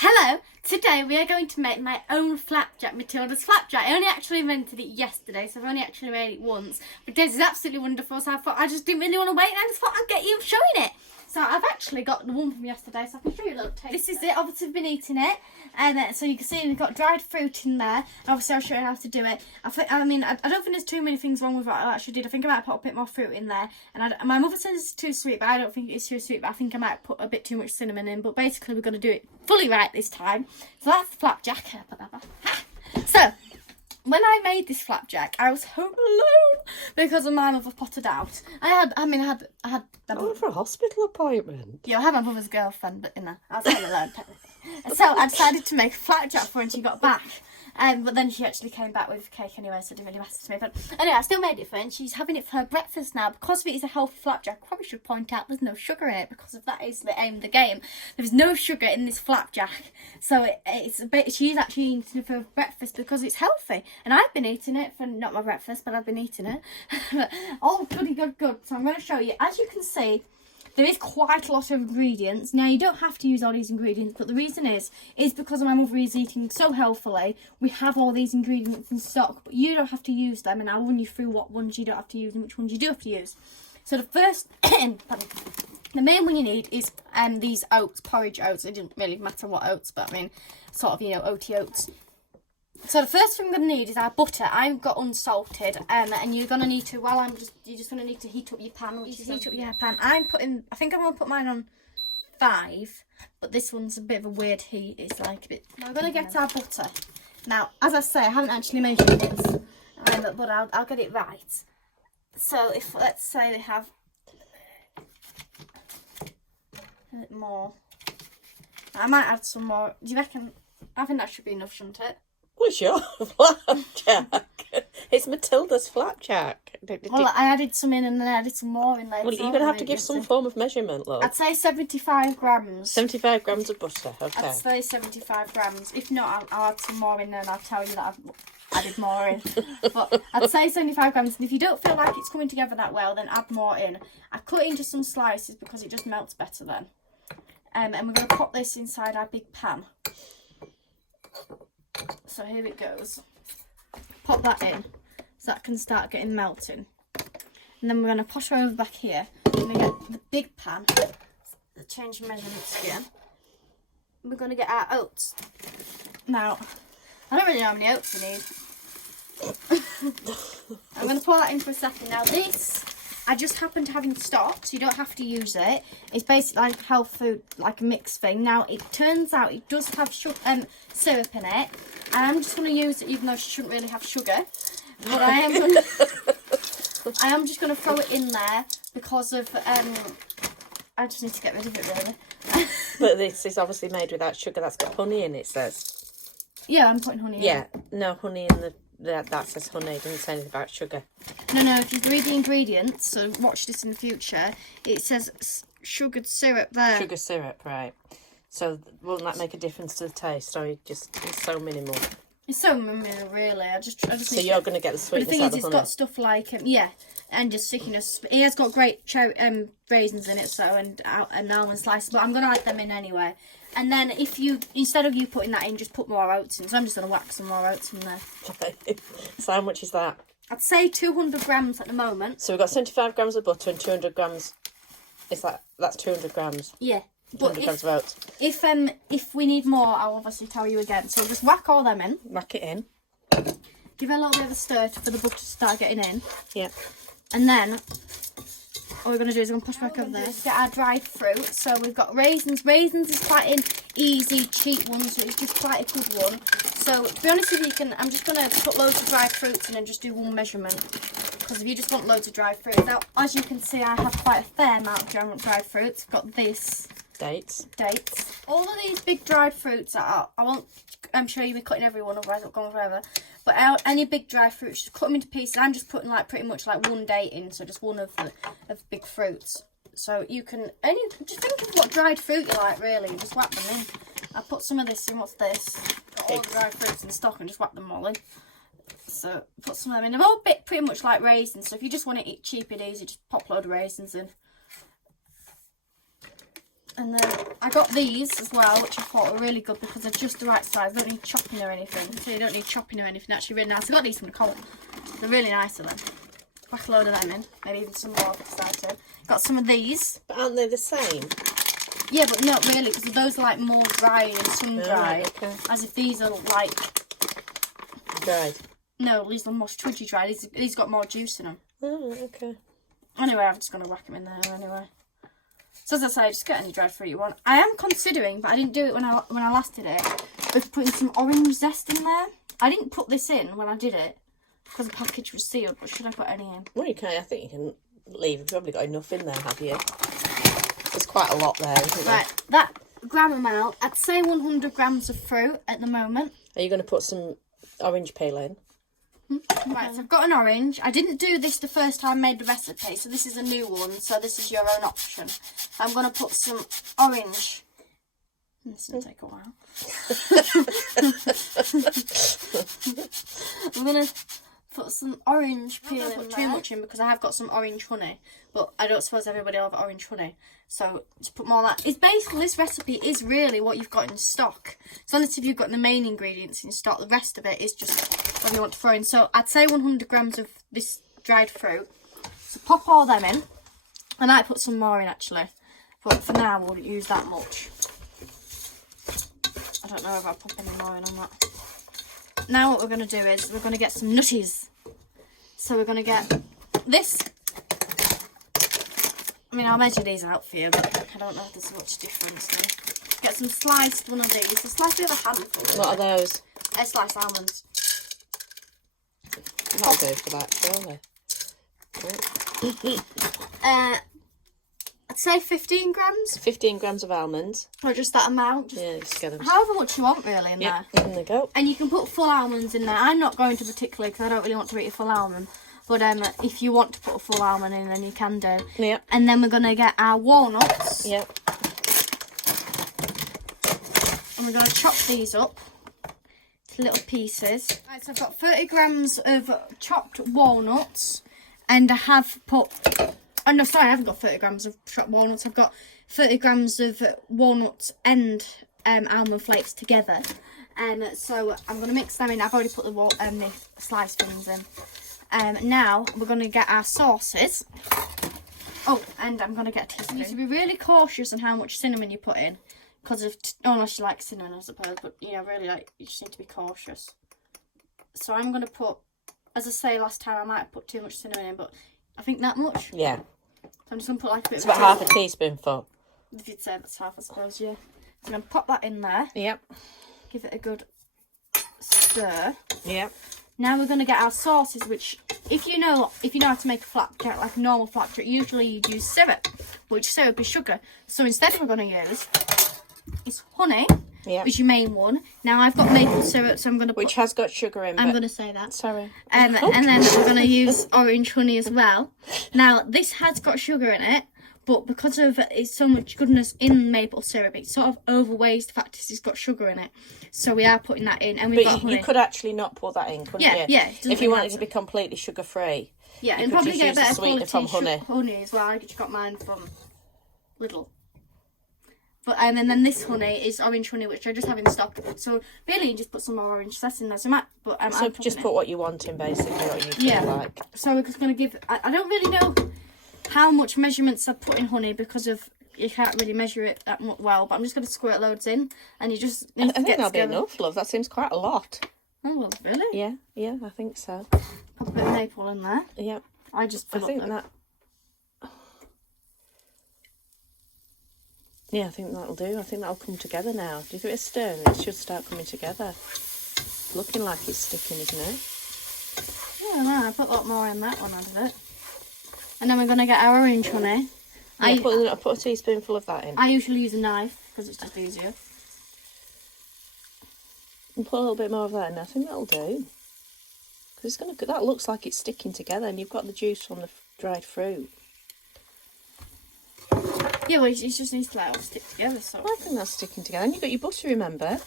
Hello, today we are going to make my own flapjack, Matilda's flapjack. I only actually invented it yesterday, so I've only actually made it once. But this is absolutely wonderful, so I thought I just didn't really want to wait, and I just thought I'd get you showing it. So I've actually got the one from yesterday, so I can show you a little taste. This is it, obviously I've been eating it. And so you can see we've got dried fruit in there. Obviously I'll show you how to do it. I don't think there's too many things wrong with what I actually did. I think I might put a bit more fruit in there. And my mother says it's too sweet, but I don't think it's too sweet. But I think I might put a bit too much cinnamon in. But basically we're going to do it fully right this time. So that's the flapjack. So when I made this flapjack, I was home alone because of my mother potted out. I had. I went for a hospital appointment. Yeah, I had my mother's girlfriend, but I was home alone technically. So I decided to make a flapjack for her when she got back. But then she actually came back with cake anyway, so it didn't really matter to me. But anyway, I still made it for her, and she's having it for her breakfast now. Because it is a healthy flapjack, I probably should point out there's no sugar in it, because if that is the aim of the game. There's no sugar in this flapjack. So she's actually eating it for breakfast because it's healthy. And I've been eating it for, not my breakfast, but I've been eating it. Oh, goody good. So I'm going to show you. As you can see, there is quite a lot of ingredients. Now, you don't have to use all these ingredients, but the reason is because my mother is eating so healthily, we have all these ingredients in stock, but you don't have to use them, and I'll run you through what ones you don't have to use and which ones you do have to use. So the first, the main one you need is these oats, porridge oats. It didn't really matter what oats, but I mean, sort of, oaty oats. So the first thing we're going to need is our butter. I've got unsalted, and you're going to need to, you're just going to need to heat up your pan, heat up your pan. I think I'm going to put mine on 5, but this one's a bit of a weird heat. It's like a bit. Now we're going to get our butter. Now, as I say, I haven't actually measured this, but I'll get it right. So if, let's say they have a bit more. I might add some more. Do you reckon? I think that should be enough, shouldn't it? What's your flapjack? It's Matilda's flapjack. Well, I added some in and then I added some more in later. Well, you're going to have to give some form of measurement, love. I'd say 75 grams. 75 grams of butter, okay. I'd say 75 grams. If not, I'll add some more in there and I'll tell you that I've added more in. But I'd say 75 grams. And if you don't feel like it's coming together that well, then add more in. I cut it into some slices because it just melts better then. And we're going to pop this inside our big pan. So here it goes. Pop that in so that can start getting melting. And then we're going to push her over back here. We're going to get the big pan, change measurements again. We're going to get our oats. Now, I don't really know how many oats we need. I'm going to pour that in for a second. Now this, I just happen to have in stock, so you don't have to use it. It's basically like health food, like a mixed thing. Now, it turns out it does have syrup in it. And I'm just going to use it, even though she shouldn't really have sugar. But I am just going to throw it in there because of, I just need to get rid of it, really. But this is obviously made without sugar. That's got honey in it, says. Yeah, I'm putting honey in. Yeah, no honey in that says honey. It doesn't say anything about sugar. No, if you read the ingredients, so watch this in the future, it says sugared syrup there. Sugar syrup, right. So won't that make a difference to the taste, or it's so minimal? It's so minimal, really. I just so you're going to get the sweetness out of the honey. But the thing is, it's got stuff like and just stickiness. It has got great raisins in it, so and almond slices. But I'm going to add them in anyway. And then instead of you putting that in, just put more oats in. So I'm just going to whack some more oats in there. So how much is that? I'd say 200 grams at the moment. So we've got 75 grams of butter and 200 grams. That's 200 grams. Yeah. 200 grams of oats. If we need more, I'll obviously tell you again. So just whack all them in. Whack it in. Give it a little bit of a stir for the butter to start getting in. Yeah. And then all we're going to do is we're going to push back over there. Get our dried fruit. So we've got raisins. Raisins is quite an easy, cheap one, so it's just quite a good one. So to be honest with you, I'm just going to put loads of dried fruits in and just do one measurement. Because if you just want loads of dried fruit. Now, as you can see, I have quite a fair amount of dried fruits. I've got this. Dates. All of these big dried fruits I won't show you me cutting every one, otherwise it'll go on forever. But any big dry fruits, just cut them into pieces. I'm just putting pretty much one date in, so just one of the big fruits. So you can just think of what dried fruit you like, really. Just whack them in. I put some of this in. What's this? Got all the dried fruits in stock and just whack them all in. So put some of them in. They're all pretty much like raisins. So if you just want to eat cheap and easy, just pop a load of raisins in. And then I got these as well, which I thought were really good because they're just the right size. They don't need chopping or anything. So you don't need chopping or anything. Actually, really nice. I got these from the co-op. They're really nice of them. Whack a load of them in. Maybe even some more if I decide to. Got some of these. But aren't they the same? Yeah, but not really, because those are like more dry and sun-dried. Okay. As if these are like... Dried. No, these are more twitchy dried. These got more juice in them. Oh, okay. Anyway, I'm just going to whack them in there anyway. So as I say, just get any dried fruit you want. I am considering, but I didn't do it when I last did it, of putting some orange zest in there. I didn't put this in when I did it, because the package was sealed, but should I put any in? Well, you can. I think you can leave. You've probably got enough in there, have you? There's quite a lot there, isn't there? Right, that gram amount, I'd say 100 grams of fruit at the moment. Are you going to put some orange peel in? Right, so I've got an orange. I didn't do this the first time I made the recipe, so this is a new one, so this is your own option. I'm going to put some orange. This will take a while. I'm going to put some orange peel in. I don't put too much in because I have got some orange honey, but I don't suppose everybody will have orange honey. So to put more of that, it's basically, this recipe is really what you've got in stock. So unless if you've got the main ingredients in stock, the rest of it is just what you want to throw in. So I'd say 100 grams of this dried fruit. So pop all them in. I might put some more in actually, but for now we'll use that much. I don't know if I'll pop any more in on that. Now what we're going to do is we're going to get some nutties. So we're going to get this. I mean, I'll measure these out for you, but I don't know if there's much difference. So get some sliced one of these. A slice of a handful. What are those? Sliced almonds. That'll do for that, surely. I'd say 15 grams. 15 grams of almonds. Or just that amount. Yeah, just get them. However much you want really in there. In they go. And you can put full almonds in there. I'm not going to particularly because I don't really want to eat a full almond. But if you want to put a full almond in, then you can do. Yeah. And then we're going to get our walnuts. Yeah. And we're going to chop these up to little pieces. Right, so I've got 30 grams of chopped walnuts. And I have put... Oh, no, sorry, I haven't got 30 grams of chopped walnuts. I've got 30 grams of walnuts and almond flakes together. So I'm going to mix them in. I've already put the sliced things in. Now we're going to get our sauces. Oh, and I'm going to get a teaspoon. You need to be really cautious on how much cinnamon you put in. Because of, unless you like cinnamon, I suppose. But, you know, really, like, you just need to be cautious. So I'm going to put, as I say last time, I might have put too much cinnamon in. But I think that much. Yeah. So I'm just going to put like a bit It's of about half a teaspoonful. If you'd say that's half, I suppose, yeah. So I'm going to pop that in there. Yep. Give it a good stir. Yep. Now we're going to get our sauces, which, if you know how to make a flapjack, like a normal flapjack, usually you'd use syrup, which syrup is sugar. So instead we're going to use is honey, which is your main one. Now I've got maple syrup, so I'm going to put... Which has got sugar in, I'm going to say that. Sorry. And then we're going to use orange honey as well. Now, this has got sugar in it, but because of it's so much goodness in maple syrup, it sort of overweighs the fact that it's got sugar in it. So we are putting that in, and we've got honey. You could actually not put that in, couldn't you? Yeah. If you wanted to be completely sugar free. Yeah, you and could probably just get use better the sweetener quality from honey. As well. I just got mine from Lidl. But and then this honey is orange honey, which I just have in stock. So really, you just put some more orange zest in there. So just put what you want in, basically, what you feel like. So we're just going to give. I don't really know how much measurements I put in honey because of you can't really measure it that well. But I'm just going to squirt loads in, and you just. I think that'll be enough, love. That seems quite a lot. Oh well, really? Yeah, I think so. Pop a bit of maple in there. Yeah. I just fill up that. Yeah, I think that'll do. I think that'll come together now. Do you think it's stirring? It should start coming together. Looking like it's sticking, isn't it? Yeah, no, I put a lot more in that one, I did it. And then we're going to get our orange honey. Yeah, put a teaspoonful of that in. I usually use a knife because it's just easier. And put a little bit more of that in. I think that'll do. Because that looks like it's sticking together, and you've got the juice from the dried fruit. Yeah, well, it just needs to like all stick together. So I think that's sticking together. And you've got your butter, remember?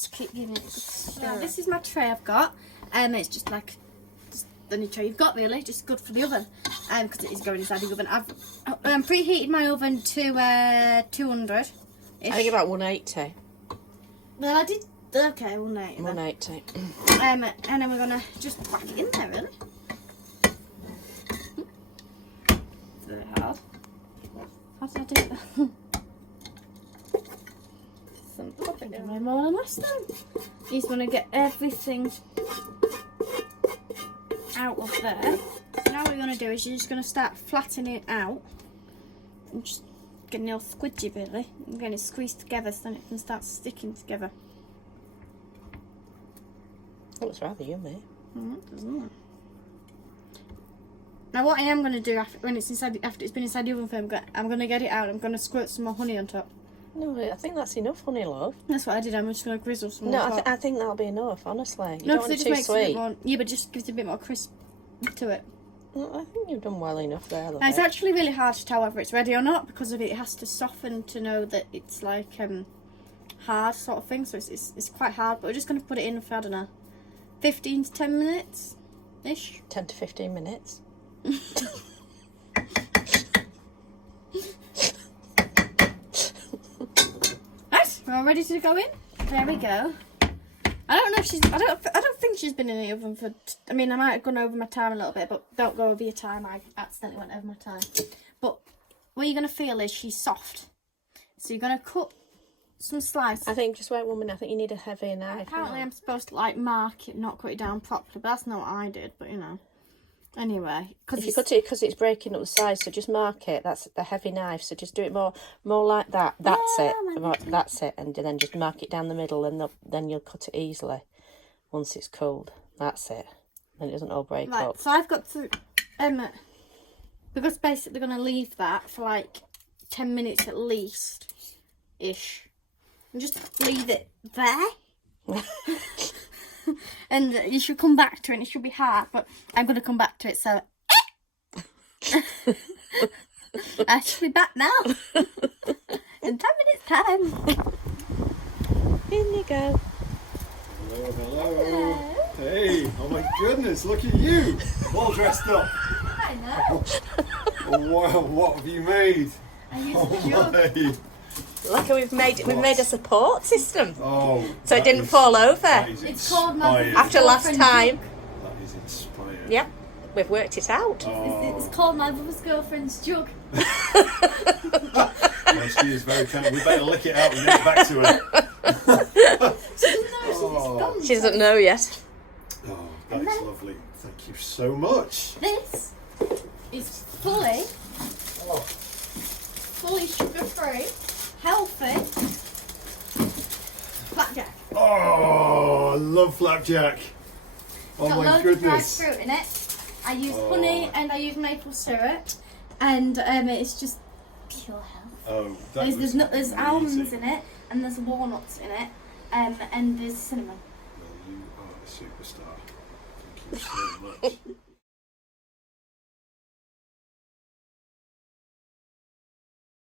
let's keep giving it a good stir. Now, this is my tray I've got. It's just like the new tray you've got, really, just good for the oven. because it is going inside the oven. I've preheated my oven to 200. I think about 180. Well, I did. Okay, 180. 180. And then we're gonna just whack it in there, really. It's very hard. How did I do that? Something way more than last time. You just want to get everything out of there. Now what you're going to do is you're just going to start flattening it out. And just getting it all squidgy, really. And getting it squeezed together so then it can start sticking together. That looks rather yummy. Doesn't it? Now what I am going to do after it's been inside the oven for I'm going to get it out. I'm going to squirt some more honey on top. No, I think that's enough, honey, love. That's what I did. I'm just going to drizzle some more. No, I think that'll be enough, honestly. You No, don't want because it it too just makes it a bit sweet. more. Yeah, but just gives it a bit more crisp to it. Well, I think you've done well enough there, love. Now, it's actually really hard to tell whether it's ready or not because of it has to soften to know that it's like hard sort of thing. So it's quite hard. But we're just going to put it in for, I don't know, 15 to 10 minutes ish. 10 to 15 minutes. Right, we're all ready to go in. There we go. I don't know if she's. I don't think she's been in the oven for. I mean, I might have gone over my time a little bit, but don't go over your time. I accidentally went over my time. But what you're gonna feel is she's soft. So you're gonna cut some slices. I think just wait 1 minute. I think you need a heavier knife. Apparently, I'm supposed to like mark it, not cut it down properly, but that's not what I did. But you know. Anyway, If you cut it because it's breaking up the sides, so just mark it. That's the heavy knife. So just do it more like that. That's Yeah, it. That's it. And then just mark it down the middle, and then you'll cut it easily once it's cold. That's it. Then it doesn't all break right, up. so I've got to because basically they're gonna leave that for like 10 minutes at least, ish, and just leave it there. And you should come back to it. And it should be hard, but I'm going to come back to it. So I should be back now in 10 minutes time. In you go. Hello. Hey, oh my goodness, look at you, all dressed up. I know. Oh wow, what have you made? I used Oh the jug. my. Look, we've made a support system, Oh, so it that didn't is- fall over. that is It's called my inspired. After last girlfriend time. jug. That is inspired. Yep, we've worked it out. It's called my mother's girlfriend's jug. Well, she is very kind. We better lick it out and get it back to her. No, She doesn't know yet. Oh, that is lovely. Thank you so much. This is fully sugar-free, healthy flapjack. Oh, I love flapjack. Oh Got my loads goodness. of dried fruit in it. I use honey and I use maple syrup, and it's just pure health. Oh, that was There's amazing. almonds in it, and there's walnuts in it, and there's cinnamon. Well, you are a superstar. Thank you so much.